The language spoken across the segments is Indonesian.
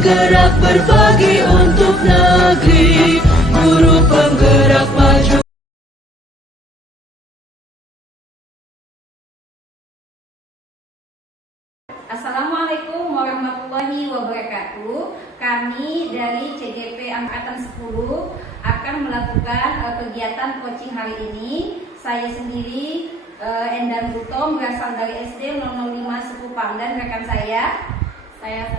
bergerak berbagi untuk negeri, guru penggerak maju. Assalamualaikum warahmatullahi wabarakatuh. Kami dari CGP Angkatan 10 akan melakukan kegiatan coaching hari ini. Saya sendiri Endar Butom, berasal dari SD 005 Sekupang, dan rekan saya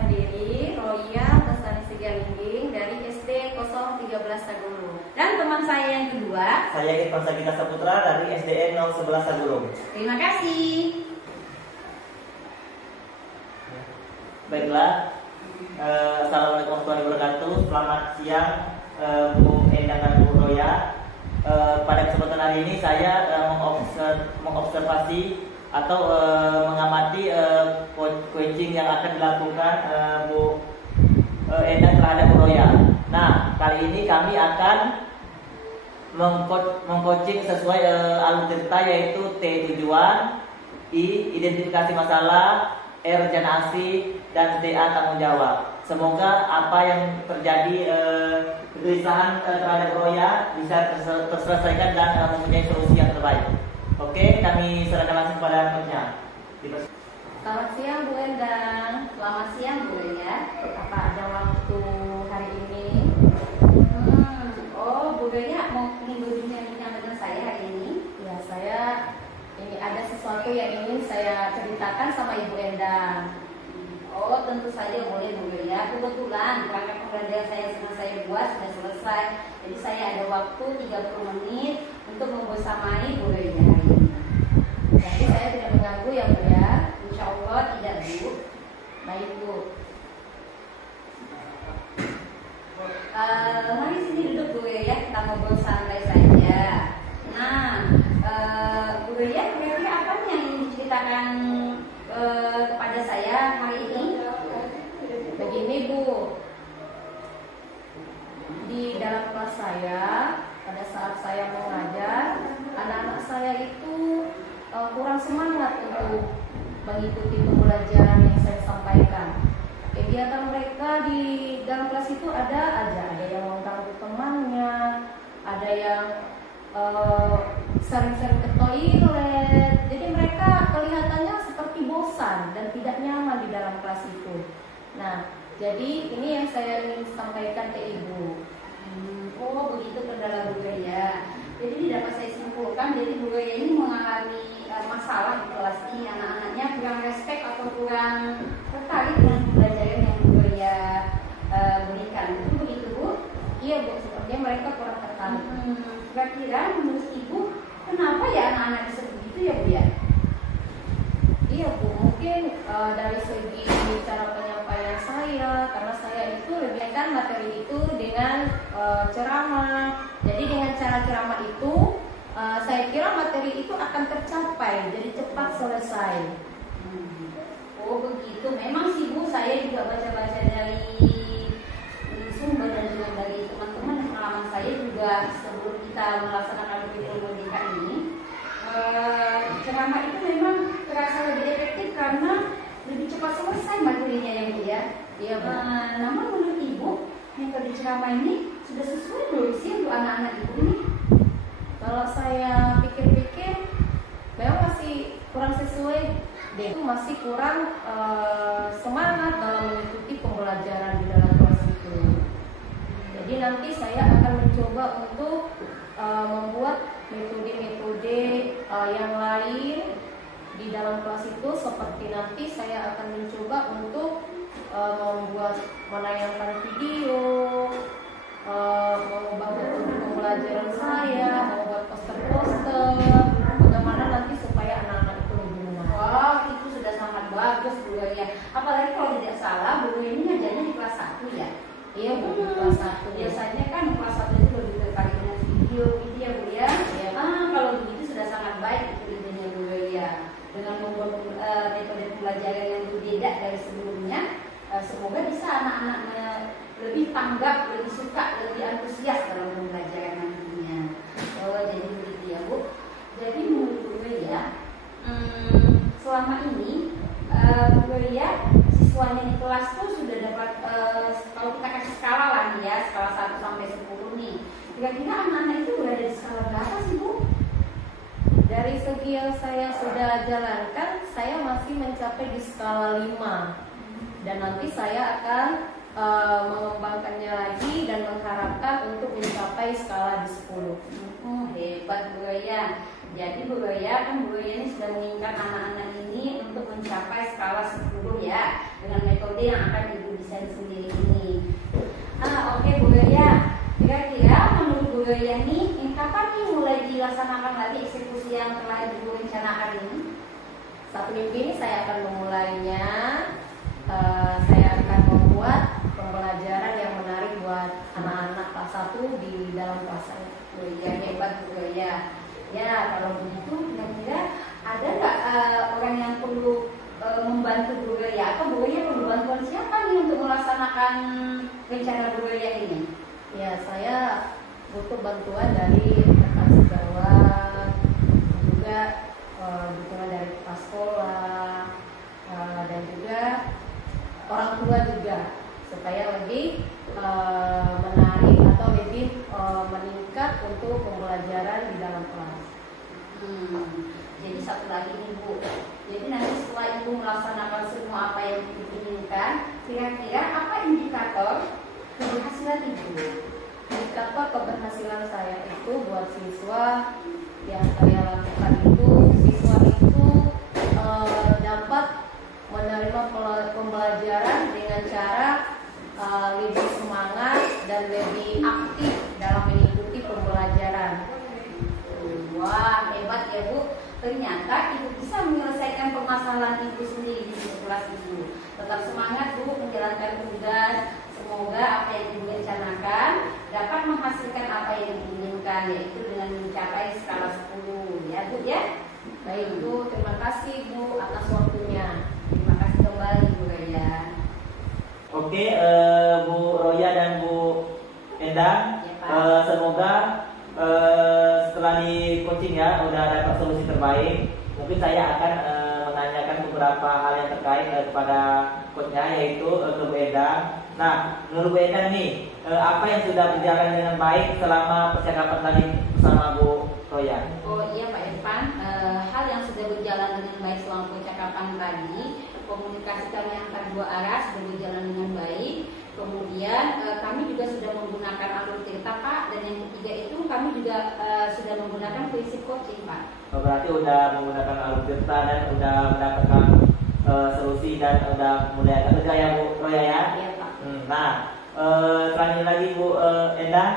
sendiri Roya Lestari Sigalingging dari SD 013 Sagulung. Dan teman saya yang kedua, saya Irfan Sagita Saputra dari SDN 011 Sagulung. Terima kasih. Baiklah, assalamualaikum warahmatullahi wabarakatuh. Selamat siang, Bu Endang dan Bu Roya. Pada kesempatan hari ini saya mengobservasi atau mengamati coaching yang akan dilakukan Bu Endang terhadap Bu Roya. Nah, kali ini kami akan mengcoaching sesuai alur cerita, yaitu T tujuan, I identifikasi masalah, R janasi, dan TA tanggung jawab. Semoga apa yang terjadi kegelisahan terhadap Roya bisa terselesaikan dan mempunyai solusi yang terbaik. Oke, kami serahkan langsung pada coachnya. Selamat siang Bu Endang. Selamat siang Bu Roya. Apa ada waktu hari ini? Oh, Bu Roya mau berbincang dengan saya hari ini? Ya, saya ini ada sesuatu yang ingin saya ceritakan sama Ibu Endang. Oh, tentu saja boleh Bu Roya. Kebetulan perangkat pembelajaran saya yang saya buat sudah selesai. Jadi saya ada waktu 30 menit untuk membersamai Bu Roya hari ini. Jadi saya tidak mengganggu ya Bu ya. Insya Allah tidak Bu. Baik Bu. Mari sini duduk Bu Roya, kita ngobrol santai saja. Nah, Bu Roya, kira-kira apa nih yang ingin diceritakan kepada saya hari ini? Begini Bu, di dalam kelas saya, pada saat saya mengajar, anak-anak saya itu kurang semangat untuk mengikuti pembelajaran yang saya sampaikan. Kegiatan mereka di dalam kelas itu ada aja, ada yang mengganggu temannya, ada yang sering-sering ke toilet. Jadi mereka kelihatannya seperti bosan dan tidak nyaman di dalam kelas itu. Nah, jadi ini yang saya ingin sampaikan ke Ibu. Oh, begitu kendala Bu Roya. Jadi dapat saya simpulkan, jadi Bu Roya ini mengalami masalah di kelas ini, anak-anaknya kurang respect atau kurang tertarik dengan pembelajaran yang Bu Roya berikan. Itu begitu Bu? Iya Bu, sepertinya mereka kurang tertarik. Kira-kira menurut Ibu, kenapa ya anak-anak bisa begitu ya Bu ya? Iya Bu, mungkin dari segi cara penyampaian saya, karena saya itu lebih kan materi itu dengan ceramah. Jadi dengan cara ceramah itu, saya kira materi itu akan tercapai, jadi cepat selesai. Oh begitu, memang sih Bu, saya juga baca-baca dari sumber dan juga dari teman-teman dan pengalaman saya juga sebelum kita melaksanakan kurikulum merdeka ini, ceramah itu memang terasa lebih efektif karena lebih cepat selesai materinya ya Bu ya. Iya Bu. Namun menurut Ibu, metode ceramah ini sudah sesuai belum sih untuk anak-anak Ibu ini? Kalau saya pikir-pikir, memang masih kurang sesuai. Dia itu masih kurang semangat dalam mengikuti pembelajaran di dalam kelas itu. Jadi nanti saya akan mencoba untuk membuat metode-metode yang lain di dalam kelas itu, seperti nanti saya akan mencoba untuk membuat menayangkan video, mengubah metode pembelajaran saya, membuat poster-poster, bagaimana nanti supaya anak-anak itu lebih menarik. Wah, itu sudah sangat bagus Bu ya. Apalagi kalau tidak salah, Bu ini ngajarnya di kelas 1 ya. Iya Bu, di kelas 1. Biasanya kan kelas 1 itu lebih tertarik dengan video gitu ya Bu ya. Iya. Kalau begitu sudah sangat baik itu idenya Bu ya. Dengan membuat metode pembelajaran yang berbeda dari sebelumnya, semoga bisa anak-anaknya lebih tanggap, lebih suka, lebih antusias dalam pembelajaran nantinya. Oh, jadi begitu ya Bu. Jadi menurut Bu ya, selama ini Bu ya, siswanya di kelas tuh sudah dapat ya, skala 1 sampai 10 nih. Kira-kira anak-anak itu berada di skala berapa sih Bu? Dari segi yang saya sudah jalankan, saya masih mencapai di skala 5. Dan nanti saya akan mengembangkannya lagi dan mengharapkan untuk mencapai skala di 10. Hebat Bu Roya. Jadi Bu Roya kan Bu Roya ini sudah menginginkan anak-anak ini untuk mencapai skala 10 ya, dengan metode yang akan Ibu desain sendiri ini. Oke Bu Roya. Kira-kira menurut Bu Roya nih, kapan nih mulai dilaksanakan lagi eksekusi yang telah Ibu rencanakan ini? Satu minggu ini saya akan memulainya. Saya akan membuat pembelajaran yang menarik buat anak-anak kelas 1 di dalam kelas saya. Oh iya, hebat Bu Roya. Ya, kalau begitu kira-kira ada nggak orang yang perlu membantu Bu Roya? Atau Bu Roya perlu bantuan siapa nih untuk melaksanakan rencana Bu Roya ini? Ya, saya butuh bantuan dari rekan sejawat, juga dukungan dari kepala sekolah, dan juga orang tua juga, supaya lebih menarik atau lebih meningkat untuk pembelajaran di dalam kelas. Jadi satu lagi nih Bu, jadi nanti setelah Ibu melaksanakan semua apa yang diinginkan, kira-kira apa indikator keberhasilan Ibu? Indikator keberhasilan saya itu buat siswa yang saya lakukan itu, siswa itu dapat menerima pembelajaran dengan cara lebih semangat dan lebih aktif dalam mengikuti pembelajaran. Wah, hebat ya Bu. Ternyata Ibu bisa menyelesaikan permasalahan Ibu sendiri di kelas Ibu. Tetap semangat Bu menjalankan tugas. Semoga apa yang Ibu rencanakan dapat menghasilkan apa yang diinginkan, yaitu dengan mencapai skala 10 ya Bu ya. Baik Bu, terima kasih Bu atas waktunya. Terima kasih kembali Bu Roya. Oke, Bu Roya dan Bu Endang, Ya, Pak. semoga setelah di coaching ya udah dapat solusi terbaik. Mungkin saya akan menanyakan beberapa hal yang terkait kepada coachnya, yaitu ke Bu Endang. Nah, menurut Bu Endang nih, apa yang sudah berjalan dengan baik selama percakapan tadi bersama Bu Roya? Oh iya Pak Irfan, hal yang sudah berjalan dengan baik selama percakapan tadi, komunikasi kami antar dua arah sudah berjalan dengan baik. Kemudian kami juga sudah menggunakan alur cerita Pak, dan yang ketiga itu kami juga sudah menggunakan prinsip coaching Pak. Berarti udah menggunakan alur cerita dan udah mendapatkan solusi dan udah mulai agak lega ya Bu Roya ya? Iya Pak. Nah, selanjutnya lagi Bu Endang,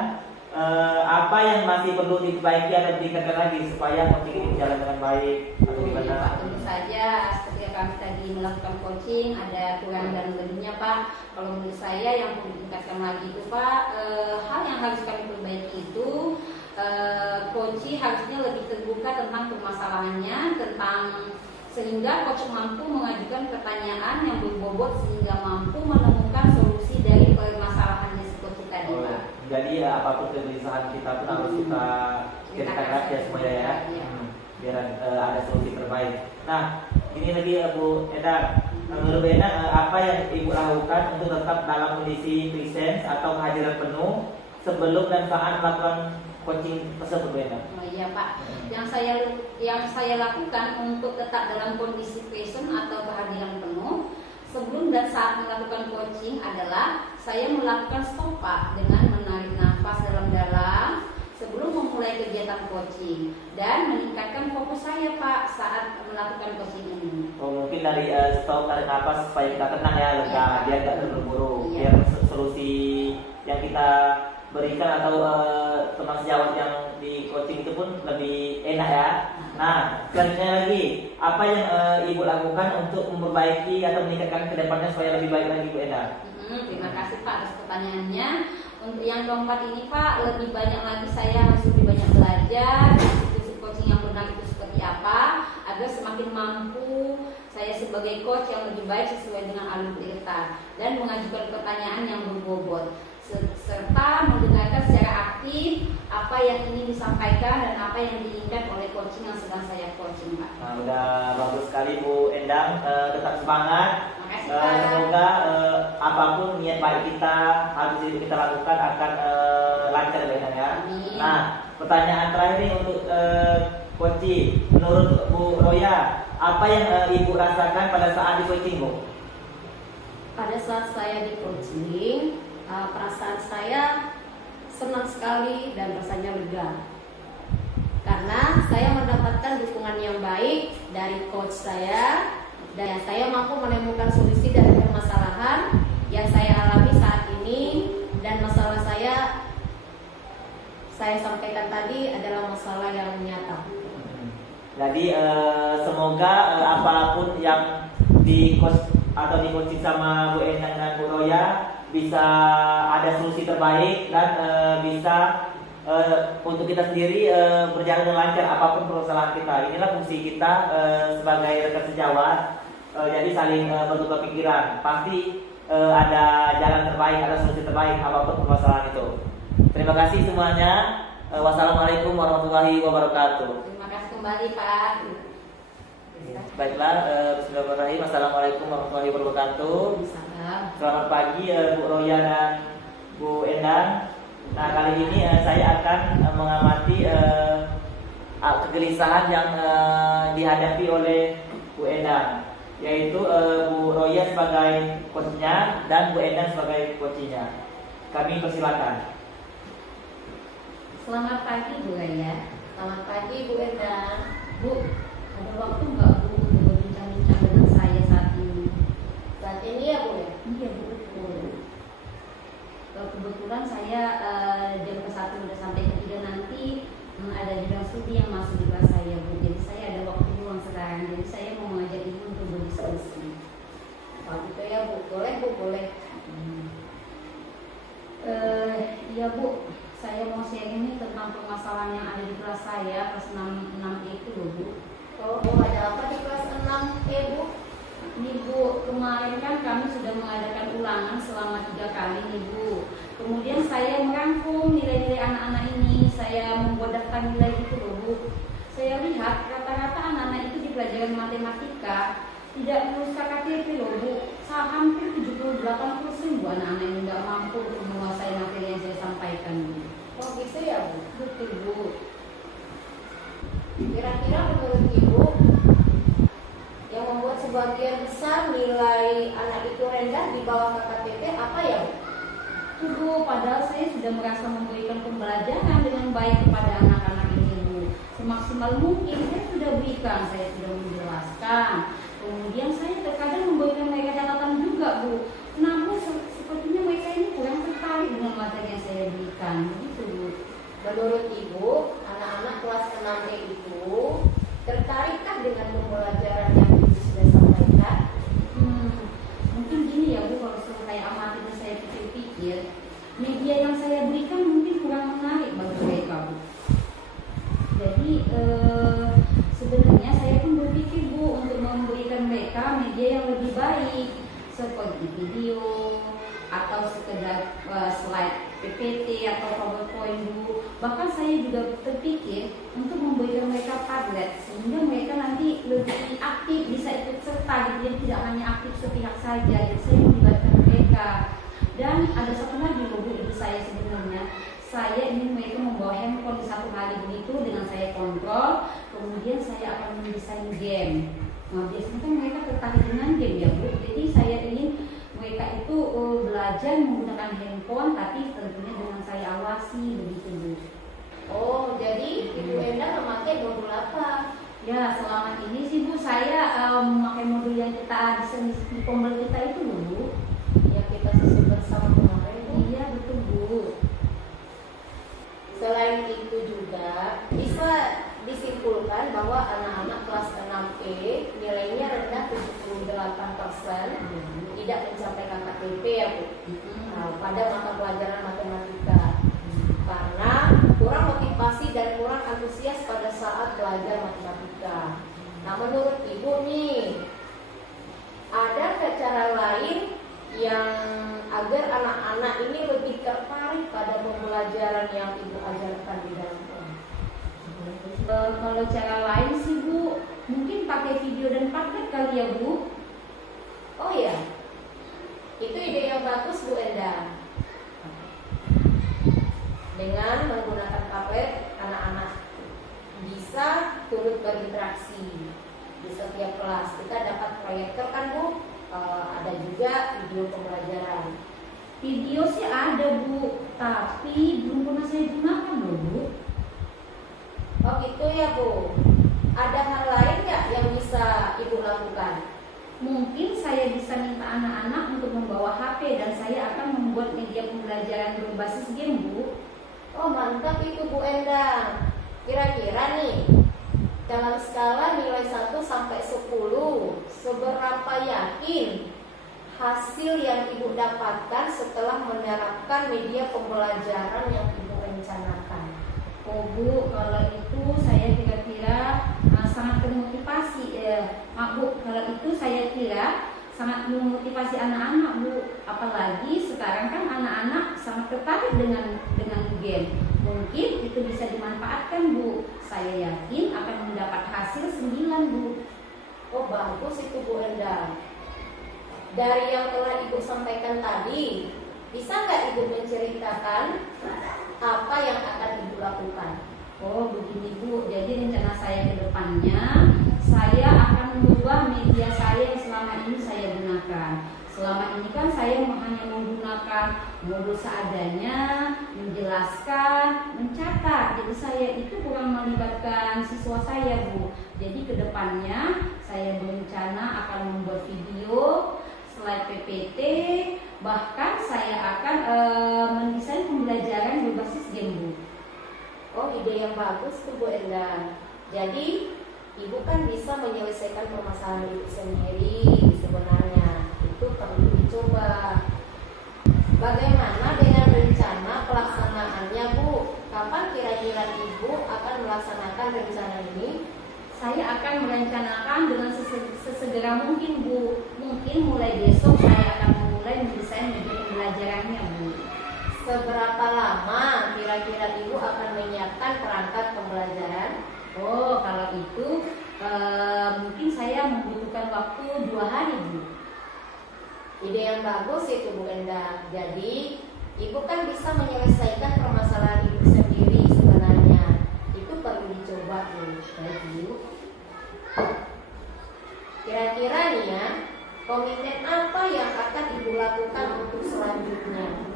apa yang masih perlu diperbaiki atau ditingkatkan lagi supaya coaching ini berjalan dengan baik atau Iya gimana? Pak, tentu saja ketika kami tadi melakukan coaching ada kurang dan lebihnya Pak. Kalau menurut saya yang perlu ditingkatkan lagi itu Pak, hal yang harus kami perbaiki itu coach harusnya lebih terbuka tentang permasalahannya, sehingga coach mampu mengajukan pertanyaan yang berbobot sehingga mampu menemukan solusi dari permasalahannya si coach tadi Pak. Jadi apapun kegelisahan kita pun harus kita ceritakan ya semuanya ya, Iya. biar ada solusi terbaik. Nah, ini lagi Bu Endang, menurut Bu Endang apa yang Ibu lakukan untuk tetap dalam kondisi presence atau kehadiran penuh sebelum dan saat melakukan coaching tersebut Bu Endang? Oh iya Pak, yang saya lakukan untuk tetap dalam kondisi present atau kehadiran penuh sebelum dan saat melakukan coaching adalah saya melakukan stop Pak dengan menarik nafas dalam-dalam sebelum memulai kegiatan coaching dan meningkatkan fokus saya Pak saat melakukan coaching ini. Oh, mungkin dari stop, tarik nafas supaya kita tenang ya, lega, Iya. biar tidak terburu-buru, Iya. biar solusi yang kita berikan atau teman sejawat yang di coaching itu pun lebih enak ya. Nah, selanjutnya lagi, apa yang Ibu lakukan untuk memperbaiki atau meningkatkan ke depannya supaya lebih baik lagi Bu Endang? Terima kasih Pak atas pertanyaannya. Untuk yang keempat ini Pak, lebih banyak lagi saya harus lebih banyak belajar institusi coaching yang benar itu seperti apa, agar semakin mampu saya sebagai coach yang lebih baik sesuai dengan alur cerita dan mengajukan pertanyaan yang berbobot, serta mendengarkan secara aktif apa yang ingin disampaikan dan apa yang diinginkan oleh coaching yang sedang saya coaching Pak. Nah, udah bagus sekali Bu Endang, tetap semangat. Terima kasih Pak. Semoga apapun niat baik kita harus kita lakukan akan lancar ya Bu Endang ya. Amin. Nah, pertanyaan terakhir nih untuk coaching. Menurut Bu Roya, apa yang Ibu rasakan pada saat di coaching, Bu? Pada saat saya di coaching, perasaan saya senang sekali dan rasanya lega. Karena saya mendapatkan dukungan yang baik dari coach saya dan saya mampu menemukan solusi dari permasalahan yang saya alami saat ini, dan masalah saya sampaikan tadi adalah masalah yang nyata. Jadi semoga apapun yang di coach atau di coaching sama Bu Endang dan Bu Roya bisa ada solusi terbaik dan bisa untuk kita sendiri berjalan dengan lancar apapun permasalahan kita. Inilah fungsi kita sebagai rekan sejawat. Jadi saling bertukar pikiran. Pasti ada jalan terbaik, ada solusi terbaik apapun permasalahan itu. Terima kasih semuanya. Wassalamualaikum warahmatullahi wabarakatuh. Terima kasih kembali Pak. Baiklah, bismillahirrahmanirrahim. Assalamualaikum warahmatullahi wabarakatuh. Salam. Selamat pagi Bu Roya dan Bu Endang. Nah, kali ini saya akan mengamati kegelisahan yang dihadapi oleh Bu Endang, yaitu Bu Roya sebagai coachnya dan Bu Endang sebagai coachnya. Kami persilakan. Selamat pagi Bu Raya. Selamat pagi Bu Endang. Bu, ada waktu nggak Bu untuk berbincang-bincang dengan saya saat ini? Saat ini ya Bu ya? Iya Bu, betul. Kebetulan saya jam ke-1 udah sampai ke-3 nanti ada bidang studi yang masuk di kelas saya Bu. Jadi saya ada waktu luang sekarang. Jadi saya mau mengajak Ibu untuk berdiskusi. Oh gitu ya Bu, boleh Bu, boleh. Iya Bu, saya mau share ini tentang permasalahan yang ada di kelas saya, kelas 6 itu loh Bu. Oh, ada apa di kelas 6 Bu? Nih Bu, kemarin kan kami sudah mengadakan ulangan selama 3 kali nih Bu. Kemudian saya merangkum nilai-nilai anak-anak ini, saya membuat daftar nilai gitu loh Bu. Saya lihat rata-rata anak-anak itu di pelajaran matematika tidak lulus KKTP loh Bu. Hampir 78% Bu anak-anak ini nggak mampu untuk menguasai materi yang saya sampaikan Bu. Oh gitu ya Bu? Betul Bu. Kira-kira menurut Ibu yang membuat sebagian besar nilai anak itu rendah di bawah KKTP apa ya Bu? Bu, padahal saya sudah merasa memberikan pembelajaran dengan baik kepada anak-anak ini Bu. Semaksimal mungkin saya sudah berikan, saya sudah menjelaskan. Kemudian saya terkadang memberikan mereka catatan juga Bu. Namun sepertinya mereka ini kurang tertarik dengan materi yang saya berikan. Begitu Bu. Menurut Ibu, anak-anak kelas 6D itu tertarikkah dengan pembelajaran yang Ibu sudah sampaikan? Mungkin gini ya Bu, kalau saya amati dan saya pikir-pikir, media yang saya berikan mungkin kurang menarik bagi mereka Bu. Jadi sebenarnya saya pun berpikir Bu untuk memberikan mereka media yang lebih baik seperti video atau sekedar slide PPT atau PowerPoint Bu. Bahkan saya juga terpikir untuk memberikan mereka Padlet sehingga mereka nanti lebih aktif, bisa ikut serta gitu. Jadi tidak hanya aktif sepihak saja. Jadi saya melibatkan mereka. Dan ada satu lagi Bu, ide saya sebenarnya. Saya ingin mereka membawa handphone di satu hari begitu dengan saya kontrol. Kemudian saya akan mendesain game. Nah, biasanya kan mereka tertarik dengan game ya Bu. Jadi saya ingin mereka itu belajar menggunakan handphone, tapi tentunya dengan saya awasi begitu Bu. Oh, jadi Ibu Endang memakai modul apa? Ya, selama ini sih Bu saya memakai modul yang kita di Pombel kita itu Bu. Ya kita susun bersama kemarin Bu. Iya betul Bu. Selain itu juga bisa disimpulkan bahwa anak-anak kelas 6E nilainya rendah 78%, tidak mencapai KKTP ya Bu. Pada mata pelajaran matematika karena kurang motivasi dan kurang antusias pada saat belajar matematika. Nah menurut Ibu nih, ada cara lain yang agar anak-anak ini lebih tertarik pada pembelajaran yang Ibu ajarkan di dalam kelas? Kalau cara lain sih Bu, mungkin pakai video dan Padlet kali ya Bu. Oh ya, Itu ide yang bagus Bu Endang. Dengan menggunakan tablet, anak-anak bisa turut berinteraksi di setiap kelas. Kita dapat proyektor kan Bu, ada juga video pembelajaran. Video sih ada Bu, tapi belum pernah saya gunakan loh Bu. Oh gitu ya Bu. Ada hal lain nggak yang bisa Ibu lakukan? Mungkin saya bisa minta anak-anak untuk membawa HP dan saya akan membuat media pembelajaran berbasis game Bu. Oh mantap itu Bu Endang. Kira-kira nih, dalam skala nilai 1 sampai 10, seberapa yakin hasil yang Ibu dapatkan setelah menerapkan media pembelajaran yang Ibu rencanakan? Oh Bu, kalau itu saya kira-kira sangat termotivasi. Bu, kalau itu saya kira sangat memotivasi anak-anak Bu. Apalagi sekarang kan anak-anak sangat tertarik dengan game. Mungkin itu bisa dimanfaatkan Bu. Saya yakin akan mendapat hasil 9 Bu. Oh bagus itu Bu Endang. Dari yang telah Ibu sampaikan tadi, bisa nggak Ibu menceritakan apa yang akan Ibu lakukan? Oh begini Bu, jadi rencana saya ke depannya, saya akan mengubah media saya yang selama ini saya gunakan. Selama ini kan saya hanya menggunakan modul seadanya, menjelaskan, mencatat. Jadi saya itu kurang melibatkan siswa saya Bu. Jadi ke depannya saya berencana akan membuat video, slide PPT, bahkan saya akan mendesain pembelajaran berbasis game Bu. Oh ide yang bagus tuh Bu Endang. Jadi Ibu kan bisa menyelesaikan permasalahan Ibu sendiri sebenarnya. Itu perlu dicoba. Bagaimana dengan rencana pelaksanaannya Bu? Kapan kira-kira Ibu akan melaksanakan rencana ini? Saya akan merencanakan dengan sesegera mungkin Bu. Mungkin mulai besok saya akan memulai mendesain media pembelajarannya Bu. Seberapa lama kira-kira Ibu akan menyiapkan perangkat pembelajaran? Oh kalau itu mungkin saya membutuhkan waktu 2 hari Bu. Ide yang bagus itu Bu Endang. Jadi Ibu kan bisa menyelesaikan permasalahan Ibu sendiri sebenarnya. Itu perlu dicoba Bu. Baik Bu. Kira-kira nih ya, komitmen apa yang akan Ibu lakukan untuk selanjutnya?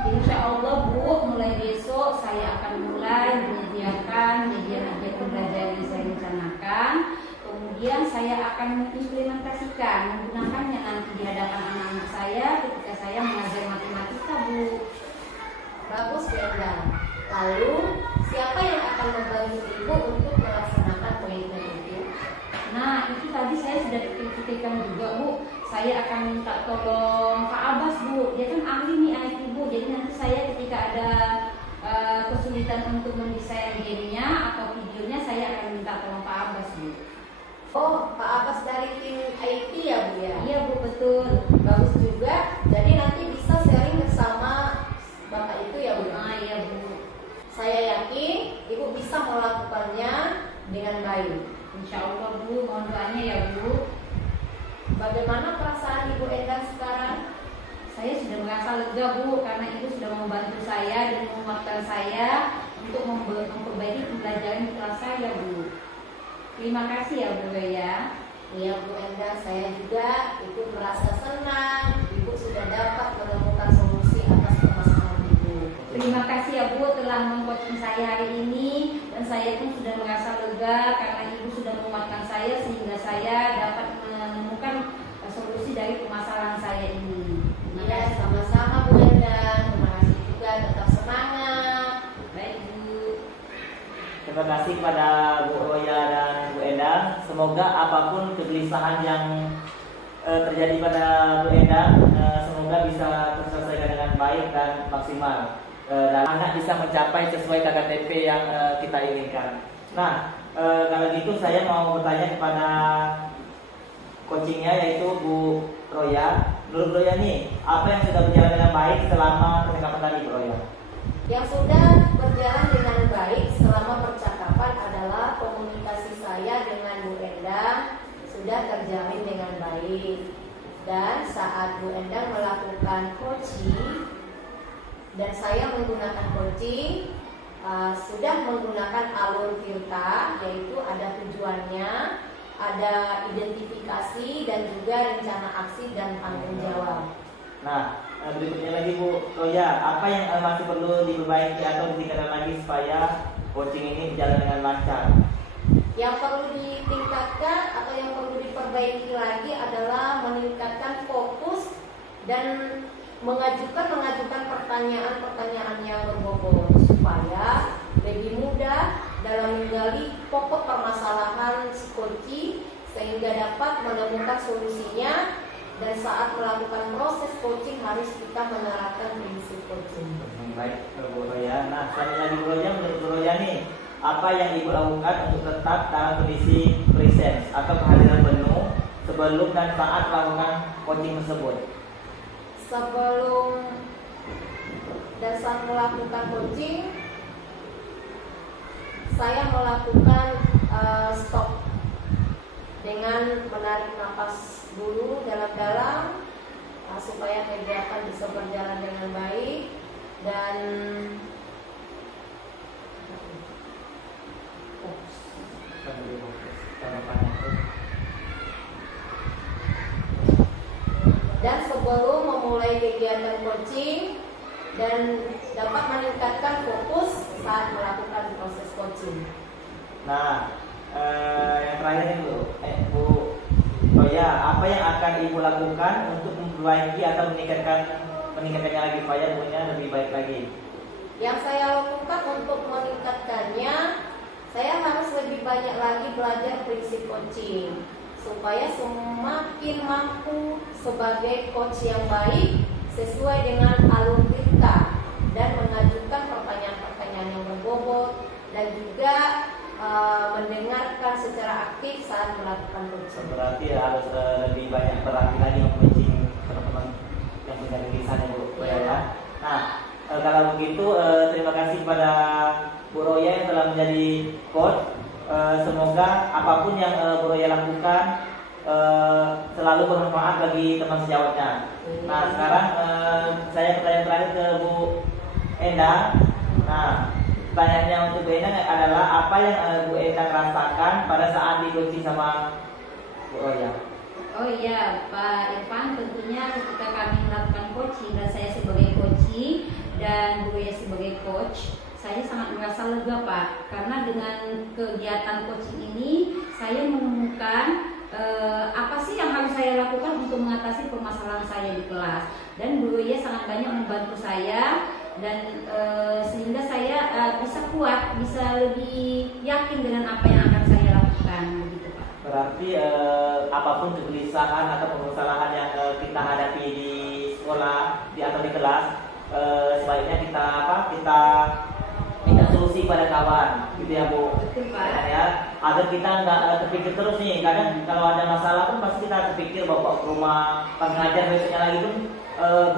Insya Allah Bu, mulai besok saya akan mulai menyediakan media-media pembelajaran yang saya rencanakan. Kemudian saya akan mengimplementasikan, menggunakannya nanti di hadapan anak-anak saya ketika saya mengajar matematika Bu. Bagus Bu Endang. Lalu siapa yang akan membantu Ibu untuk melaksanakan komitmen itu? Nah itu tadi saya sudah pikirkan juga Bu. Saya akan minta tolong Pak Abbas Bu. Dia kan ahli nih IT Bu. Jadi nanti saya ketika ada kesulitan untuk mendesain gamenya atau videonya, saya akan minta tolong Pak Abbas Bu. Oh, Pak Abbas dari tim IT ya Bu ya? Iya Bu, betul. Bagus juga. Jadi nanti bisa sharing bersama Bapak itu ya Bu? Ah iya Bu. Saya yakin Ibu bisa melakukannya dengan baik. Insya Allah Bu, mohon doanya ya Bu. Bagaimana perasaan Ibu Endang sekarang? Saya sudah merasa lega Bu, karena Ibu sudah membantu saya dan menguatkan saya untuk memperbaiki pembelajaran di kelas saya Bu. Terima kasih ya Bu ya. Iya Bu Endang, saya juga ikut merasa senang Ibu sudah dapat menemukan solusi atas permasalahan Ibu. Terima kasih ya Bu telah mengcoaching saya hari ini, dan saya pun sudah merasa lega karena Ibu sudah menguatkan saya sehingga saya dapat menemukan solusi dari permasalahan saya ini. Terima Iya, kasih. sama-sama Bu Endang. Terima kasih juga, tetap semangat. Baik Bu. Terima kasih kepada Bu Roya dan Bu Endang. Semoga apapun kegelisahan yang terjadi pada Bu Endang, semoga bisa terselesaikan dengan baik dan maksimal. Dan anak bisa mencapai sesuai KKTP yang kita inginkan. Nah, kalau gitu saya mau bertanya kepada coachingnya, yaitu Bu Roya. Menurut Roya nih, apa yang sudah berjalan dengan baik selama percakapan tadi Bu Roya? Yang sudah berjalan dengan baik selama percakapan adalah komunikasi saya dengan Bu Endang sudah terjalin dengan baik. Dan saat Bu Endang melakukan coaching dan saya menggunakan coaching, sudah menggunakan alur Tirta, yaitu ada tujuannya, ada identifikasi dan juga rencana aksi dan tanggung jawab. Nah, berikutnya lagi Bu Roya, apa yang masih perlu diperbaiki atau ditingkatkan lagi supaya coaching ini berjalan dengan lancar? Yang perlu ditingkatkan atau yang perlu diperbaiki lagi adalah meningkatkan fokus dan mengajukan pertanyaan-pertanyaan yang berbobot supaya lebih mudah dalam menggali pokok permasalahan psikologi sehingga dapat menemukan solusinya. Dan saat melakukan proses coaching harus kita menerapkan prinsip coaching. Baik, Bu Roya. Nah, sekali lagi Bu Roya, menurut Bu Roya nih, apa yang Ibu lakukan untuk tetap dalam kondisi presence atau kehadiran penuh sebelum dan saat melakukan coaching tersebut? Sebelum dan saat melakukan coaching, saya melakukan stop dengan menarik nafas dulu dalam-dalam supaya kegiatan bisa berjalan dengan baik dan sebelum memulai kegiatan coaching dan dapat meningkatkan fokus saat melakukan proses coaching. Nah, yang terakhir nih Bu Roya, apa yang akan Ibu lakukan untuk memperbaiki atau meningkatkannya lagi supaya punya lebih baik lagi? Yang saya lakukan untuk meningkatkannya, saya harus lebih banyak lagi belajar prinsip coaching supaya semakin mampu sebagai coach yang baik sesuai dengan alur Tirta dan mengajukan pertanyaan-pertanyaan yang berbobot dan juga mendengarkan secara aktif saat melakukan coaching. Berarti harus lebih banyak berarti lagi meng-coaching teman-teman yang punya tulisannya Bu Roya ya. Nah, kalau begitu terima kasih kepada Bu Roya yang telah menjadi coach. Semoga apapun yang Bu Roya lakukan selalu bermanfaat bagi teman sejawatnya. Nah, sekarang saya pertanyaan terakhir ke Bu Endang. Nah, pertanyaannya untuk Bu Endang adalah apa yang Bu Endang rasakan pada saat di-coaching sama Bu Roya? Oh iya, Pak Irfan, tentunya ketika kami melakukan coaching dan saya sebagai coaching dan Bu Roya sebagai coach, saya sangat merasa lega Pak, karena dengan kegiatan coaching ini saya menemukan apa sih yang harus saya lakukan untuk mengatasi permasalahan saya di kelas, dan Bu Roya sangat banyak membantu saya dan sehingga saya bisa kuat, bisa lebih yakin dengan apa yang akan saya lakukan begitu Pak. Berarti apapun kegelisahan atau permasalahan yang kita hadapi di sekolah atau di kelas, sebaiknya kita minta solusi pada kawan, gitu ya Bu. Betul Pak. Ya, agar kita nggak terpikir terus nih. Kadang kalau ada masalah pun pasti kita terpikir bawa ke rumah, pas ngajar besoknya lagi pun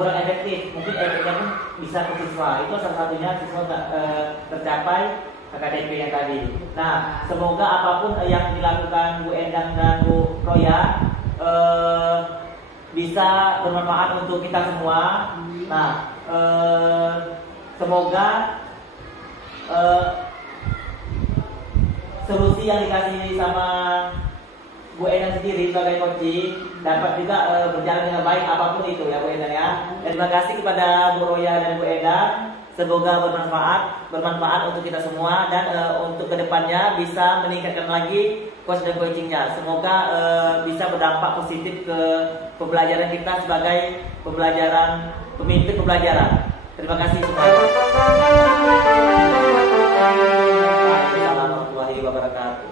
kurang efektif. Mungkin efeknya pun bisa ke siswa. Itu salah satunya siswa nggak tercapai KKDP yang tadi. Nah, semoga apapun yang dilakukan Bu Endang dan Bu Roya bisa bermanfaat untuk kita semua. Nah, semoga solusi yang dikasih sama Bu Endang sendiri sebagai coaching dapat juga berjalan dengan baik apapun itu ya Bu Endang ya. Dan terima kasih kepada Bu Roya dan Bu Endang. Semoga bermanfaat untuk kita semua dan untuk kedepannya bisa meningkatkan lagi coach dan coachingnya. Semoga bisa berdampak positif ke pembelajaran kita sebagai pemimpin pembelajaran. Terima kasih semuanya. Assalamualaikum warahmatullahi wabarakatuh.